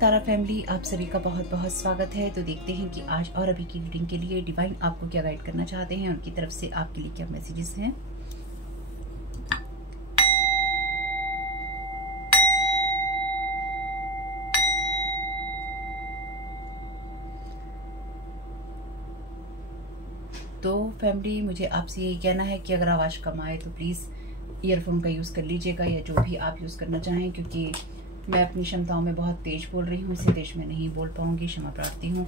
तारा family, आप सभी का बहुत बहुत स्वागत है। तो देखते हैं कि आज और अभी की रीडिंग के लिए डिवाइन आपको क्या गाइड करना चाहते हैं, उनकी तरफ से आपके लिए क्या मैसेजेस हैं। तो फैमिली, मुझे आपसे यही कहना है कि अगर आवाज़ कम आए तो प्लीज़ ईयरफोन का यूज़ कर लीजिएगा या जो भी आप यूज़ करना चाहें, क्योंकि मैं अपनी क्षमताओं में बहुत तेज़ बोल रही हूँ, इससे तेज़ में नहीं बोल पाऊँगी, क्षमा प्रार्थी हूँ।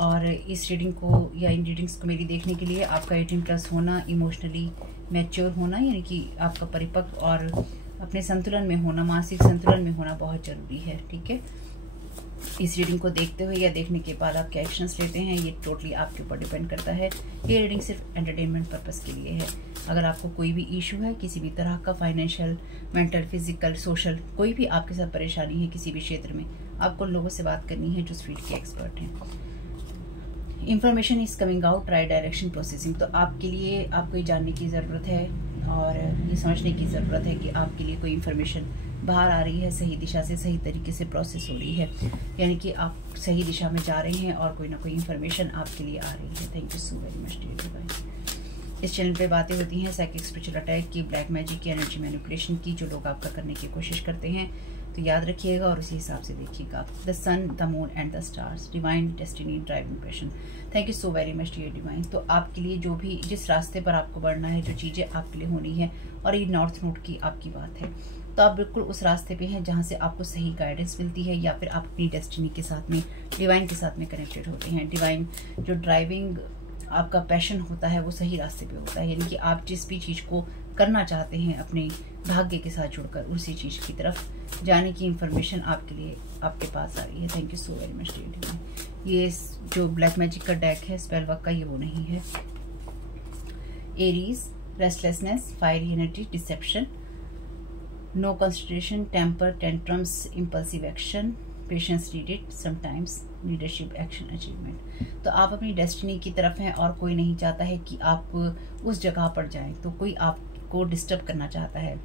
और इस रीडिंग को या इन रीडिंग्स को मेरी देखने के लिए आपका 18+ होना, इमोशनली मैच्योर होना, यानी कि आपका परिपक्व और अपने संतुलन में होना, मानसिक संतुलन में होना बहुत ज़रूरी है। ठीक है, इस रीडिंग को देखते हुए या देखने के बाद आप क्या एक्शंस लेते हैं ये टोटली आपके ऊपर डिपेंड करता है। ये रीडिंग सिर्फ एंटरटेनमेंट पर्पस के लिए है। अगर आपको कोई भी इशू है किसी भी तरह का, फाइनेंशियल, मेंटल, फिजिकल, सोशल, कोई भी आपके साथ परेशानी है किसी भी क्षेत्र में, आपको लोगों से बात करनी है जो इस फील्ड के एक्सपर्ट हैं। Information is coming out, try direction processing. तो आपके लिए आपको ये जानने की ज़रूरत है और ये समझने की ज़रूरत है कि आपके लिए कोई इन्फॉर्मेशन बाहर आ रही है, सही दिशा से, सही तरीके से प्रोसेस हो रही है, यानी कि आप सही दिशा में जा रहे हैं और कोई ना कोई इन्फॉर्मेशन आपके लिए आ रही है। Thank you so very much dear divine. इस चैनल पे बातें होती हैं साइकिक, स्पिरिचुअल अटैक की, ब्लैक मैजिक की, एनर्जी मैनिपुलेशन की, जो लोग आपका करने की कोशिश करते हैं। तो याद रखिएगा और उसी हिसाब से देखिएगा। The sun, the moon and the stars, divine destiny, driving passion. Thank you so very much dear divine. तो आपके लिए जो भी, जिस रास्ते पर आपको बढ़ना है, जो चीज़ें आपके लिए होनी है, और ये नॉर्थ नोड की आपकी बात है, तो आप बिल्कुल उस रास्ते पे हैं जहाँ से आपको सही गाइडेंस मिलती है, या फिर आप अपनी डेस्टिनी के साथ में, डिवाइन के साथ में कनेक्टेड होते हैं। डिवाइन जो ड्राइविंग आपका पैशन होता है वो सही रास्ते पे होता है, यानी कि आप जिस भी चीज़ को करना चाहते हैं अपने भाग्य के साथ जुड़कर, उसी चीज़ की तरफ जाने की इंफॉर्मेशन आपके लिए आपके पास आ रही है। Thank you so very much dear divine. ये जो ब्लैक मैजिक का डेक है स्पेल वर्क का, ये वो नहीं है। Aries, restlessness, fiery energy, deception, no concentration, temper, tantrums, impulsive action, patience needed, sometimes leadership, action, achievement. तो आप अपनी डेस्टिनी की तरफ हैं और कोई नहीं चाहता है कि आप उस जगह पर जाएं, तो कोई आपको डिस्टर्ब करना चाहता है,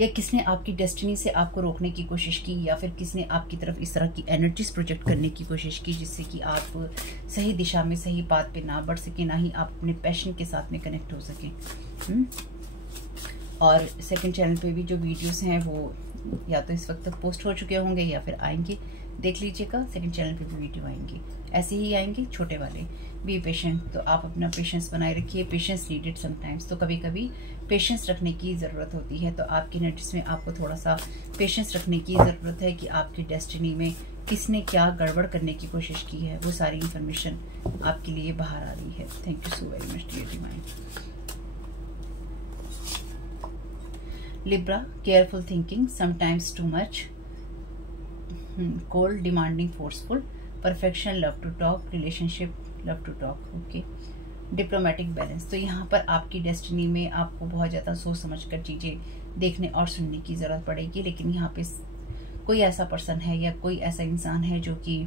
या किसने आपकी डेस्टिनी से आपको रोकने की कोशिश की, या फिर किसने आपकी तरफ इस तरह की एनर्जीज प्रोजेक्ट करने की कोशिश की जिससे कि आप सही दिशा में, सही बात पे ना बढ़ सके, ना ही आप अपने पैशन के साथ में कनेक्ट हो सकें। और सेकंड चैनल पे भी जो वीडियोस हैं वो या तो इस वक्त तक पोस्ट हो चुके होंगे या फिर आएंगे, देख लीजिएगा। सेकंड चैनल पे भी वीडियो आएंगे, ऐसे ही आएंगे छोटे वाले। बी पेशेंट, तो आप अपना पेशेंस बनाए रखिए। पेशेंस नीडेड समटाइम्स, तो कभी कभी पेशेंस रखने की ज़रूरत होती है। तो आपकी एनर्जीज में आपको थोड़ा सा पेशेंस रखने की ज़रूरत है कि आपकी डेस्टिनी में किसने क्या गड़बड़ करने की कोशिश की है, वो सारी इंफॉर्मेशन आपके लिए बाहर आ रही है। Thank you so very much dear divine. Libra, careful thinking, sometimes too much, cold, demanding, forceful, perfection, love to talk, relationship, love to talk, okay, diplomatic balance. तो यहाँ पर आपकी डेस्टिनी में आपको बहुत ज़्यादा सोच समझ कर चीज़ें देखने और सुनने की ज़रूरत पड़ेगी, लेकिन यहाँ पे कोई ऐसा पर्सन है या कोई ऐसा इंसान है जो कि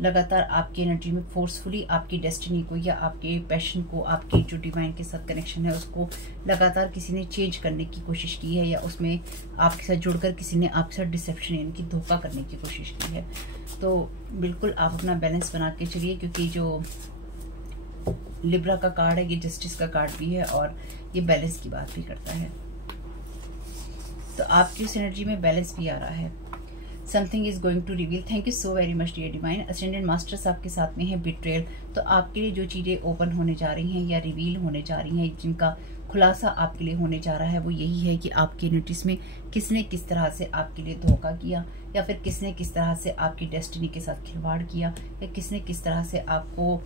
लगातार आपकी एनर्जी में फोर्सफुली आपकी डेस्टिनी को या आपके पैशन को, आपकी जो डिवाइन के साथ कनेक्शन है उसको लगातार किसी ने चेंज करने की कोशिश की है, या उसमें आपके साथ जुड़कर किसी ने आपके साथ डिसेप्शन यानी कि धोखा करने की कोशिश की है। तो बिल्कुल आप अपना बैलेंस बना के चलिए, क्योंकि जो लिब्रा का कार्ड है ये जस्टिस का कार्ड भी है और ये बैलेंस की बात भी करता है। तो आपकी उस एनर्जी में बैलेंस भी आ रहा है। Something is going to reveal. Thank you so very much dear divine. Ascendant masters आपके साथ में है। बिट्रेयल, तो आपके लिए जो चीज़ें ओपन होने जा रही हैं या रिवील होने जा रही हैं, जिनका खुलासा आपके लिए होने जा रहा है, वो यही है कि आपकी एनर्जीज में किसने किस तरह से आपके लिए धोखा किया, या फिर किसने किस तरह से आपकी डेस्टिनी के साथ खिलवाड़ किया, या किसने किस तरह से आपको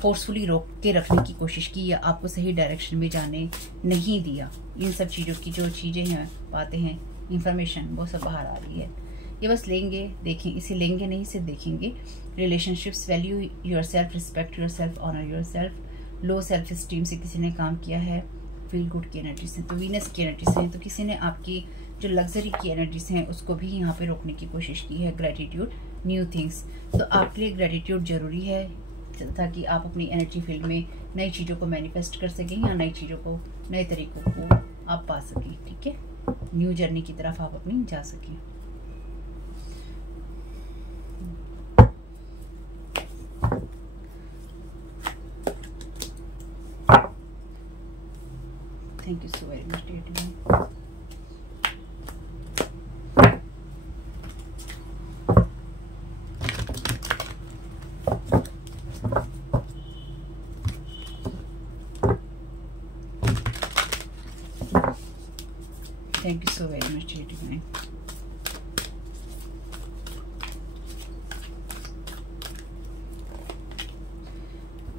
फोर्सफुली रोक के रखने की कोशिश की, या आपको सही डायरेक्शन में जाने नहीं दिया। इन सब चीज़ों की जो चीज़ें हैं, बातें हैं, इंफॉर्मेशन, वो सब बाहर आ रही है। ये बस लेंगे, देखें, इसे लेंगे नहीं, सिर्फ देखेंगे। Relationships, value yourself, respect yourself, honour yourself, low self esteem से किसी ने काम किया है, फील गुड की एनर्जी से, तो वीनस की एनर्जी से, तो किसी ने आपकी जो लग्जरी की एनर्जीज हैं उसको भी यहाँ पे रोकने की कोशिश की है। ग्रेटिट्यूड, न्यू थिंग्स, तो आपके लिए ग्रेटिट्यूड जरूरी है ताकि आप अपनी एनर्जी फील्ड में नई चीज़ों को मैनिफेस्ट कर सकें, या नई चीज़ों को, नए तरीकों को आप पा सकें। ठीक है, न्यू जर्नी की तरफ आप अपनी जा सकें। Thank you so very much dear divine. Thank you so very much dear divine.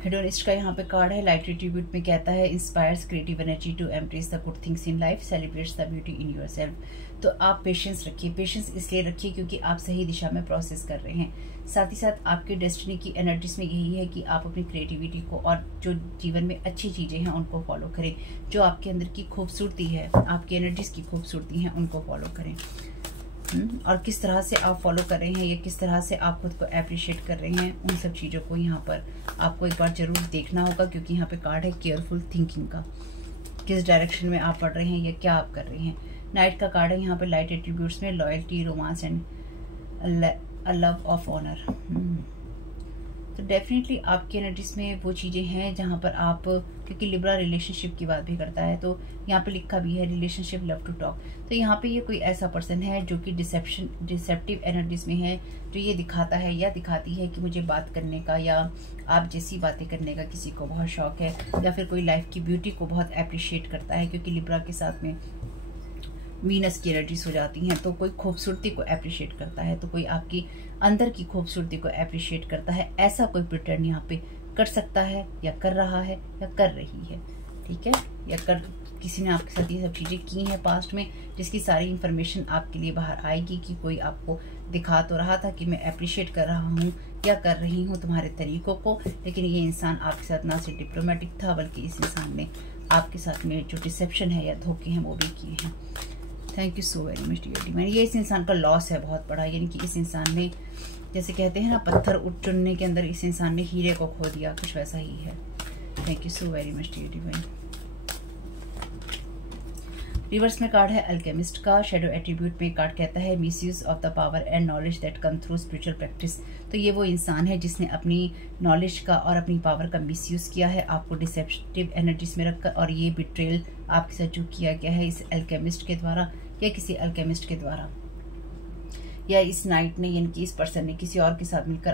Hedonist का यहाँ पे कार्ड है, लाइट एट्रीब्यूट में कहता है inspires creative energy to embrace the good things in life, celebrates the beauty in yourself. तो आप patience रखिए, पेशेंस इसलिए रखिए क्योंकि आप सही दिशा में प्रोसेस कर रहे हैं। साथ ही साथ आपके डेस्टिनी की एनर्जीज में यही है कि आप अपनी क्रिएटिविटी को और जो जीवन में अच्छी चीज़ें हैं उनको फॉलो करें। जो आपके अंदर की खूबसूरती है, आपकी एनर्जीज की खूबसूरती है, उनको फॉलो करें। और किस तरह से आप फॉलो कर रहे हैं या किस तरह से आप खुद को अप्रिशिएट कर रहे हैं, उन सब चीज़ों को यहाँ पर आपको एक बार जरूर देखना होगा, क्योंकि यहाँ पे कार्ड है केयरफुल थिंकिंग का। किस डायरेक्शन में आप बढ़ रहे हैं या क्या आप कर रहे हैं। नाइट का कार्ड है यहाँ पे लाइट एट्रीब्यूट्स में loyalty, romance and a love of honour. तो डेफिनेटली आपकी एनर्जीज में वो चीज़ें हैं जहाँ पर आप, क्योंकि लिब्रा रिलेशनशिप की बात भी करता है, तो यहाँ पे लिखा भी है रिलेशनशिप लव टू टॉक। तो यहाँ पे ये कोई ऐसा पर्सन है जो कि डिसेप्टिव एनर्जीज में है, जो ये दिखाता है या दिखाती है कि मुझे बात करने का या आप जैसी बातें करने का किसी को बहुत शौक है, या फिर कोई लाइफ की ब्यूटी को बहुत अप्रिशिएट करता है, क्योंकि लिब्रा के साथ में वीनस की एनर्जीज हो जाती हैं। तो कोई खूबसूरती को अप्रिशिएट करता है, तो कोई आपकी अंदर की खूबसूरती को अप्रिशिएट करता है। ऐसा कोई प्रिटेंड यहाँ पे कर सकता है या कर रहा है या कर रही है, ठीक है, या किसी ने आपके साथ ये सब चीज़ें की हैं पास्ट में, जिसकी सारी इन्फॉर्मेशन आपके लिए बाहर आएगी कि कोई आपको दिखा तो रहा था कि मैं अप्रिशिएट कर रहा हूँ या कर रही हूँ तुम्हारे तरीकों को, लेकिन ये इंसान आपके साथ ना सिर्फ डिप्लोमेटिक था बल्कि इस इंसान ने आपके साथ में जो डिसेप्शन है या धोखे हैं वो भी किए हैं। Thank you so very much dear divine. ये इस इंसान का लॉस है बहुत बड़ा, यानी कि इस इंसान ने, जैसे कहते हैं ना पत्थर चुनने के अंदर इस इंसान ने हीरे को खो दिया, कुछ वैसा ही है। Thank you so very much dear divine. Reverse में कार्ड है अल्केमिस्ट का, शेडो एट्रीब्यूट में कार्ड कहता है misuse of the power and knowledge that come through spiritual practice. तो ये वो इंसान है जिसने अपनी नॉलेज का और अपनी पावर का मिसयूज किया है, आपको डिसेप्टिव एनर्जीज में रखकर, और ये बिट्रेल आपके साथ जो किया गया है इस अल्केमिस्ट के द्वारा या किसी अल्केमिस्ट के द्वारा, या इस नाइट ने यानी कि इस पर्सन ने किसी और के साथ मिलकर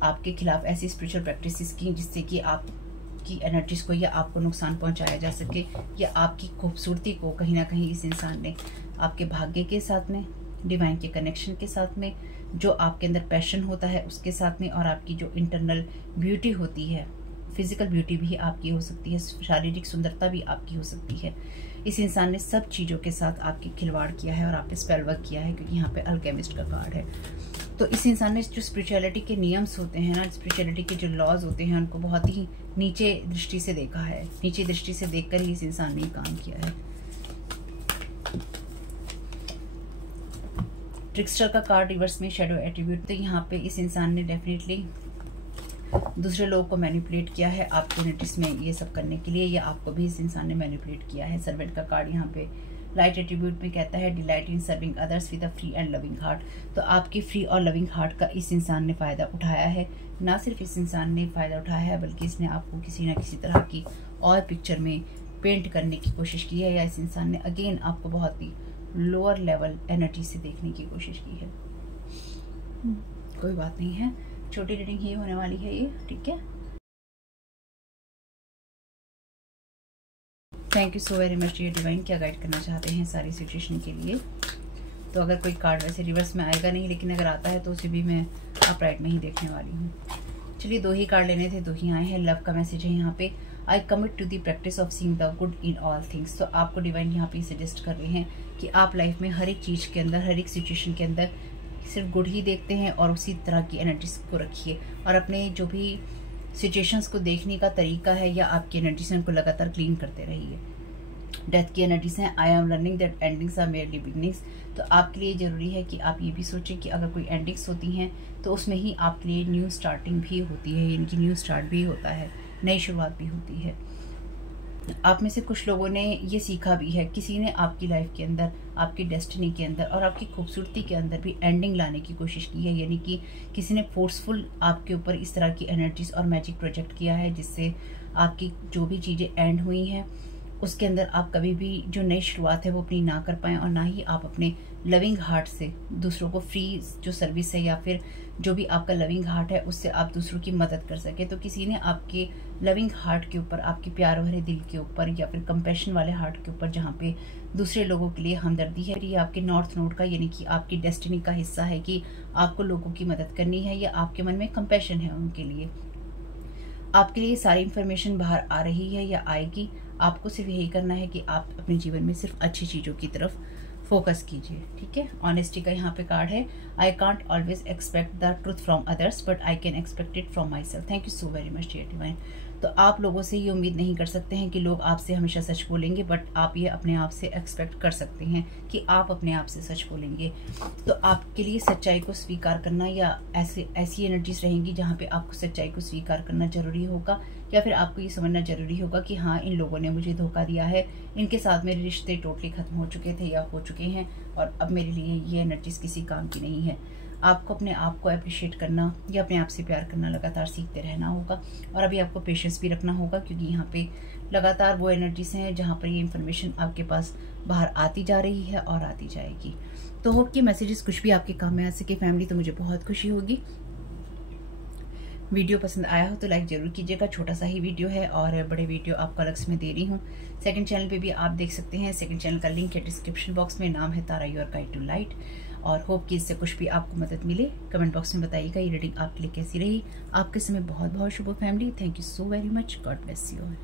आपके खिलाफ ऐसी स्पिरिचुअल प्रैक्टिसेस की जिससे कि आपकी एनर्जीज को या आपको नुकसान पहुंचाया जा सके, या आपकी खूबसूरती को कहीं ना कहीं इस इंसान ने आपके भाग्य के साथ में, डिवाइन के कनेक्शन के साथ में, जो आपके अंदर पैशन होता है उसके साथ में, और आपकी जो इंटरनल ब्यूटी होती है, फिजिकल ब्यूटी भी आपकी हो सकती है, शारीरिक सुंदरता भी आपकी हो सकती है, इस इंसान ने सब चीज़ों के साथ आपकी खिलवाड़ किया है और आप पे स्पेल वर्क किया है, क्योंकि यहाँ पे अल्केमिस्ट का कार्ड है। तो इस इंसान ने जो स्पिरिचुअलिटी के नियम्स होते हैं ना, स्पिरिचुअलिटी के जो लॉज होते हैं, उनको बहुत ही नीचे दृष्टि से देखा है, नीचे दृष्टि से देखकर ही इस इंसान ने काम किया है। ट्रिक्स्टर का कार्ड रिवर्स में शेडो एट्रीब्यूट। तो यहाँ पे इस इंसान ने डेफिनेटली दूसरे लोगों को मैनिपुलेट किया है आपके एनर्जीज में ये सब करने के लिए, या आपको भी इस इंसान ने मैनिपुलेट किया है। सर्वेंट का कार्ड यहाँ पे लाइट एट्रीब्यूट में कहता है delight in serving others with a free and loving heart. तो आपकी फ्री और लविंग हार्ट का इस इंसान ने फ़ायदा उठाया है। ना सिर्फ इस इंसान ने फ़ायदा उठाया है बल्कि इसने आपको किसी न किसी तरह की और पिक्चर में पेंट करने की कोशिश की है, या इस इंसान ने अगेन आपको बहुत ही लोअर लेवल एनर्जी से देखने की कोशिश की है। कोई बात नहीं है, छोटी रीडिंग ही होने वाली है ये, ठीक है। Thank you so very much dear divine. क्या गाइड करना चाहते हैं सारी सिचुएशन के लिए। तो अगर कोई कार्ड वैसे रिवर्स में आएगा नहीं, लेकिन अगर आता है तो उसे भी मैं अपराइट में ही देखने वाली हूँ। चलिए 2 ही कार्ड लेने थे, 2 ही आए हैं। लव का मैसेज है यहाँ पे, I commit to the practice of seeing the good in all things. तो आपको डिवाइन यहाँ पे सजेस्ट कर रहे हैं कि आप लाइफ में हर एक चीज़ के अंदर, हर एक सिचुएशन के अंदर सिर्फ गुड ही देखते हैं और उसी तरह की एनर्जीज को रखिए, और अपने जो भी सिचुएशंस को देखने का तरीका है या आपकी एनर्जीज उनको लगातार क्लीन करते रहिए। डेथ की एनर्जीज हैं, I am learning that endings are merely beginnings. तो आपके लिए ज़रूरी है कि आप ये भी सोचें कि अगर कोई एंडिंग्स होती हैं तो उसमें ही आपके लिए न्यू स्टार्टिंग भी होती है, यानी कि न्यू स्टार्ट भी होता है, नई शुरुआत भी होती है। आप में से कुछ लोगों ने ये सीखा भी है, किसी ने आपकी लाइफ के अंदर, आपकी डेस्टिनी के अंदर और आपकी खूबसूरती के अंदर भी एंडिंग लाने की कोशिश की है, यानी कि किसी ने फोर्सफुल आपके ऊपर इस तरह की एनर्जीज और मैजिक प्रोजेक्ट किया है जिससे आपकी जो भी चीज़ें एंड हुई हैं उसके अंदर आप कभी भी जो नई शुरुआत है वो अपनी ना कर पाएँ, और ना ही आप अपने लविंग हार्ट से दूसरों को फ्री जो सर्विस है या फिर जो भी आपका लविंग हार्ट है उससे आप दूसरों की मदद कर सके। तो किसी ने आपके लविंग हार्ट के ऊपर, आपके प्यार भरे दिल के ऊपर या फिर कंपैशन वाले हार्ट के ऊपर जहाँ पे दूसरे लोगों के लिए हमदर्दी है, ये आपके नॉर्थ नोड का यानी कि आपकी डेस्टिनी का हिस्सा है कि आपको लोगों की मदद करनी है या आपके मन में कंपैशन है उनके लिए। आपके लिए सारी इन्फॉर्मेशन बाहर आ रही है या आएगी। आपको सिर्फ यही करना है कि आप अपने जीवन में सिर्फ अच्छी चीज़ों की तरफ फोकस कीजिए। ठीक है, ऑनेस्टी का यहाँ पे कार्ड है। I can't always expect the truth from others but I can expect it from myself. Thank you so very much dear divine. तो आप लोगों से ये उम्मीद नहीं कर सकते हैं कि लोग आपसे हमेशा सच बोलेंगे, बट आप ये अपने आप से एक्सपेक्ट कर सकते हैं कि आप अपने आप से सच बोलेंगे। तो आपके लिए सच्चाई को स्वीकार करना या ऐसी एनर्जीज रहेंगी जहाँ पे आपको सच्चाई को स्वीकार करना जरूरी होगा, या फिर आपको ये समझना जरूरी होगा कि हाँ, इन लोगों ने मुझे धोखा दिया है, इनके साथ मेरे रिश्ते टोटली खत्म हो चुके थे या हो चुके हैं, और अब मेरे लिए ये एनर्जीज किसी काम की नहीं है। आपको अपने आप को अप्रिशिएट करना या अपने आप से प्यार करना लगातार सीखते रहना होगा, और अभी आपको पेशेंस भी रखना होगा, क्योंकि यहाँ पे लगातार वो एनर्जीज हैं जहाँ पर ये इन्फॉर्मेशन आपके पास बाहर आती जा रही है और आती जाएगी। तो होप कि मैसेजेस कुछ भी आपके काम में आ सके फैमिली, तो मुझे बहुत खुशी होगी। वीडियो पसंद आया हो तो लाइक जरूर कीजिएगा, छोटा सा ही वीडियो है और बड़े वीडियो आपको अलग से मैं दे रही हूँ। सेकंड चैनल पे भी आप देख सकते हैं, सेकंड चैनल का लिंक है डिस्क्रिप्शन बॉक्स में, नाम है तारा योर गाइड टू लाइट। और होप कि इससे कुछ भी आपको मदद मिले। कमेंट बॉक्स में बताइएगा ये रीडिंग आपके लिए कैसी रही। आपके समय बहुत बहुत शुभ family. Thank you so very much. God bless you all.